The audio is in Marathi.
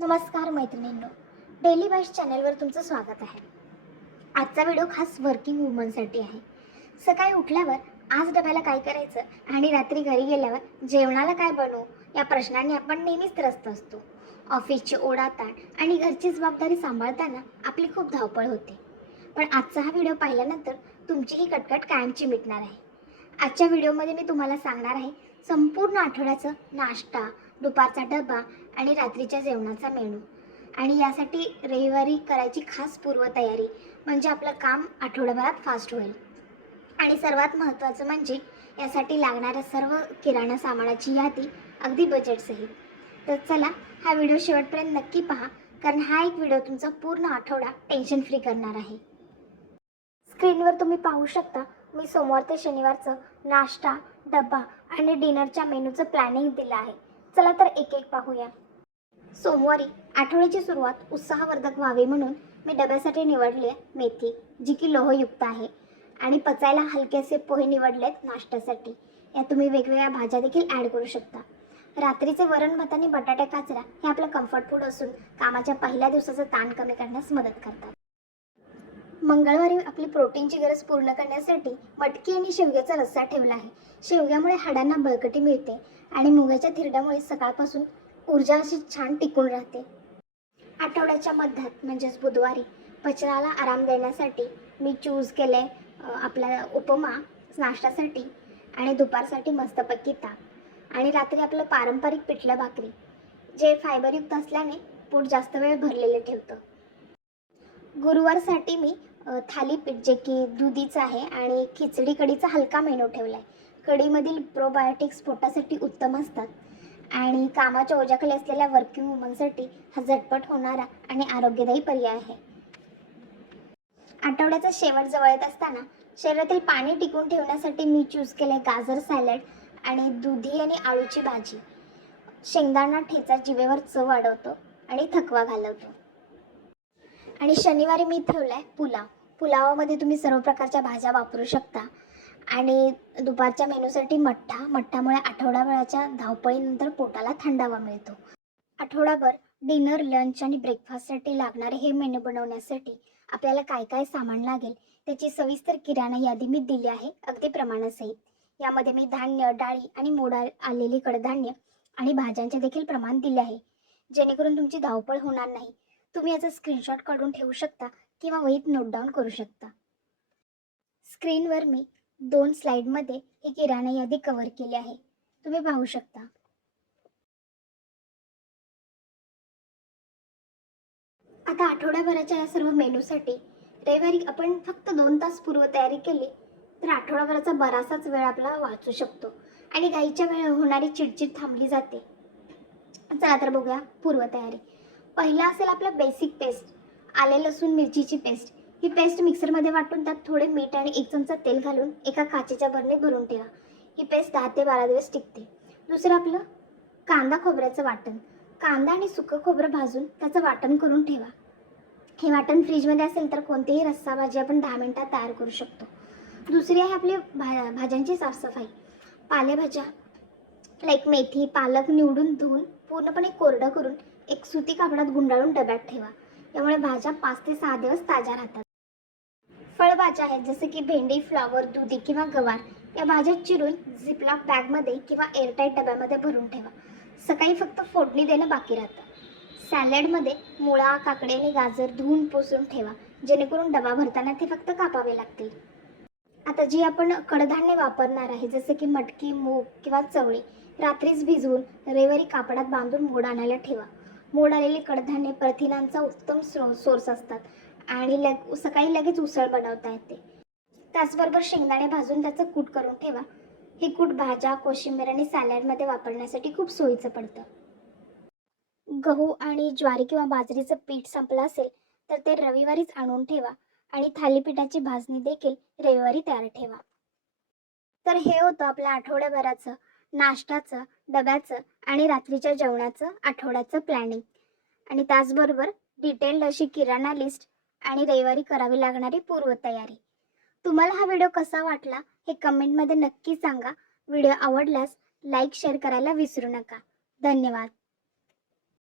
नमस्कार मैत्रिणींनो, डेली बाईट्स चॅनलवर तुमचं स्वागत आहे. आजचा व्हिडिओ खास वर्किंग वुमनसाठी आहे. सकाळी उठल्यावर आज डब्याला काय करायचं आणि रात्री घरी गेल्यावर जेवणाला काय बनवू या प्रश्नांनी आपण नेहमीच त्रस्त असतो. ऑफिसची ओढाताण आणि घरची जबाबदारी सांभाळताना आपली खूप धावपळ होते. पण आजचा हा व्हिडिओ पाहिल्यानंतर तुमची ही कटकट कायमची मिटणार आहे. आजच्या व्हिडिओमध्ये मी तुम्हाला सांगणार आहे संपूर्ण आठवड्याचं नाश्ता, दुपारचा डबा आणि रात्रीच्या जेवणाचा मेनू. आणि यासाठी रविवारी करायची खास पूर्वतयारी म्हणजे आपलं काम आठवड्याभरात फास्ट होईल. आणि सर्वात महत्त्वाचं म्हणजे यासाठी लागणाऱ्या सर्व किराणा सामानाची यादी अगदी बजेटसहित. तर चला हा व्हिडिओ शेवटपर्यंत नक्की पहा, कारण हा एक व्हिडिओ तुमचा पूर्ण आठवडा टेन्शन फ्री करणार आहे. स्क्रीनवर तुम्ही पाहू शकता मी सोमवार ते शनिवारचं नाश्ता, डबा आणि डिनरच्या मेनूचं प्लॅनिंग दिलं आहे. चला तर एक एक पाहूया. सोमवारी आठवड्याची सुरुवात उत्साहवर्धक व्हावी म्हणून मी डब्यासाठी निवडली आहे मेथी, जी की लोहयुक्त आहे. आणि पचायला हलकेसे पोहे निवडलेत नाश्त्यासाठी. यात तुम्ही वेगवेगळ्या भाज्या देखील ॲड करू शकता. रात्रीचे वरण भात आणि बटाटे काचरा हे आपलं कम्फर्ट फूड असून कामाच्या पहिल्या दिवसाचं ताण कमी करण्यास मदत करतात. मंगळवारी आपली प्रोटीनची गरज पूर्ण करण्यासाठी मटकी आणि शेवग्याचा रस्सा ठेवला आहे. शेवग्यामुळे हाडांना बळकटी मिळते आणि मुगाच्या थिरड्यामुळे सकाळपासून ऊर्जा अशी छान टिकून राहते. आठवड्याच्या मध्यात म्हणजेच बुधवारी पचनाला आराम देण्यासाठी मी चूज केले आपला उपमा नाश्त्यासाठी आणि दुपारसाठी मस्तपैकी ताक आणि रात्री आपलं पारंपरिक पिठलं भाकरी, जे फायबरयुक्त असल्याने पोट जास्त वेळ भरलेले ठेवतं. गुरुवारसाठी मी थालीपीठ, जे की दुधीचं आहे, आणि खिचडी कढीचा हलका मेनू ठेवला आहे. कढीमधील प्रोबायोटिक्स पोटासाठी उत्तम असतात आणि कामाच्या ओझ्याखाली असलेल्या वर्किंग वुमनसाठी हा झटपट होणारा आणि आरोग्यदायी पर्याय आहे. आठवड्याचा शेवट जवळ येत असताना शरीरातील पाणी टिकून ठेवण्यासाठी मी चूज केले गाजर सॅलड आणि दुधी आणि आळूची भाजी. शेंगदाणा ठेचा जिभेवर चव वाढवतो आणि थकवा घालवतो. आणि शनिवारी मी ठेवलाय पुलाव. पुलावामध्ये तुम्ही सर्व प्रकारच्या भाज्या वापरू शकता. आणि दुपारच्या मेनूसाठी मठ्ठामुळे आठवडाभराच्या धावपळीनंतर पोटाला थंडावा मिळतो. आठवडाभर डिनर, लंच आणि ब्रेकफास्टसाठी लागणारे हे मेनू बनवण्यासाठी आपल्याला काय काय सामान लागेल त्याची सविस्तर किराणा यादी मी दिली आहे, अगदी प्रमाणासहित. यामध्ये मी धान्य, डाळी आणि मोड आलेली कडधान्य आणि भाज्यांचे देखील प्रमाण दिले आहे, जेणेकरून तुमची धावपळ होणार नाही. तुम्ही याचा स्क्रीनशॉट काढून ठेवू शकता किंवा वहीत नोट डाऊन करू शकता. स्क्रीनवर मी 2 स्लाइडमध्ये ही किराणा यादी कव्हर केली आहे, तुम्ही पाहू शकता. आता आठवड्याभराच्या या सर्व मेनूसाठी रविवारी आपण फक्त 2 तास पूर्वतयारी केली तर आठवडाभराचा बराचसाच वेळ आपला वाचू शकतो आणि घाईच्या वेळ होणारी चिडचिड थांबली जाते. चला तर बघूया पूर्वतयारी. पहिला असेल आपला बेसिक पेस्ट, आले लसूण मिरचीची पेस्ट. ही पेस्ट मिक्सरमध्ये वाटून त्यात थोडे मीठ आणि 1 चमचा तेल घालून एका काचेच्या बरणीत भरून ठेवा. ही पेस्ट 10 ते 12 दिवस टिकते. दुसरं आपलं कांदा खोबऱ्याचं वाटण. कांदा आणि सुकं खोबरं भाजून त्याचं वाटण करून ठेवा. हे वाटण फ्रीजमध्ये असेल तर कोणतीही रस्सा भाजी आपण 10 मिनिटात तयार करू शकतो. दुसरी आहे आपली भाज्यांची साफसफाई. पालेभाज्या लाईक मेथी, पालक निवडून धुवून पूर्णपणे कोरडं करून एक सुती कापडात गुंडाळून डब्यात ठेवा. यामुळे भाज्या 5 ते 6 दिवस ताज्या राहतात. फळभाज्या आहेत जसे की भेंडी, फ्लॉवर, दुधी किंवा गवार. या भाज्या चिरून झिपलॉक बॅगमध्ये किंवा एअरटाईट डब्यामध्ये भरून ठेवा. सकाळी फक्त फोडणी देणं बाकी राहतं. सॅलडमध्ये मुळा, काकडी आणि गाजर धुवून पुसून ठेवा, जेणेकरून डबा भरताना ते फक्त कापावे लागतील. आता जी आपण कडधान्य वापरणार आहे जसे की मटकी, मूग किंवा चवळी, रात्रीच भिजवून रविवारी कापडात बांधून मोड आणायला ठेवा. मोड आलेली कडधान्य प्रथिनांचा उत्तम सोर्स असतात आणि सकाळी लगेच उसळ बनवता येते. त्याचबरोबर शेंगदाणे भाजून त्याचं कूट करून ठेवा. हे कूट भाज्या, कोशिंबीर आणि सॅलडमध्ये वापरण्यासाठी खूप सोयीचं पडतं. गहू आणि ज्वारी किंवा बाजरीचं पीठ संपलं असेल तर ते रविवारीच आणून ठेवा आणि थालीपीठाची भाजणी देखील रविवारी तयार ठेवा. तर हे होतं आपल्या आठवड्याभराचं नाश्त्याचं, डब्याचं आणि रात्रीच्या जेवणाचं आठवड्याचं प्लॅनिंग. आणि त्याचबरोबर डिटेल्ड अशी किराणा लिस्ट आणि रविवारी करावी लागणारी पूर्वतयारी. तुम्हाला हा व्हिडिओ कसा वाटला हे कमेंटमध्ये नक्की सांगा. व्हिडिओ आवडल्यास लाईक, शेअर करायला विसरू नका. धन्यवाद.